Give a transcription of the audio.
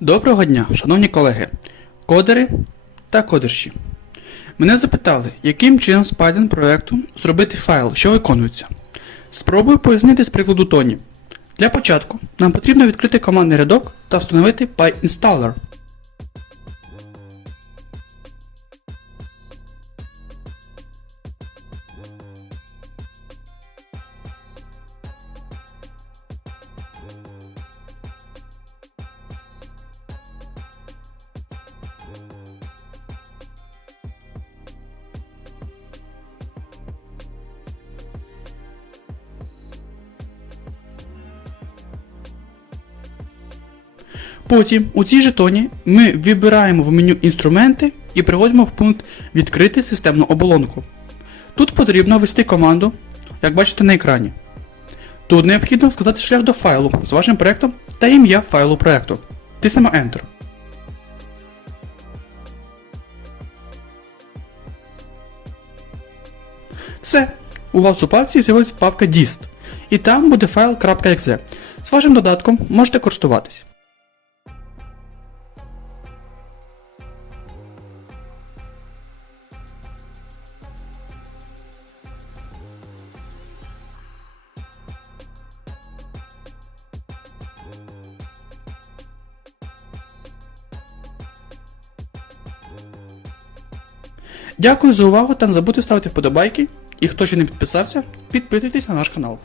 Доброго дня, шановні колеги, кодери та кодерші. Мене запитали, яким чином з Python проекту зробити файл, що виконується. Спробую пояснити з прикладу Тоні. Для початку нам потрібно відкрити командний рядок та встановити PyInstaller. Потім у цій жетоні ми вибираємо в меню інструменти і переводимо в пункт Відкрити системну оболонку. Тут потрібно ввести команду, як бачите на екрані. Тут необхідно сказати шлях до файлу з вашим проектом та ім'я файлу проекту. Тиснемо Enter. Все. У вас у папці з'явилась папка dist. І там буде файл .exe. З вашим додатком можете користуватись. Дякую за увагу та не забудьте ставити вподобайки. І хто ще не підписався, підписуйтесь на наш канал.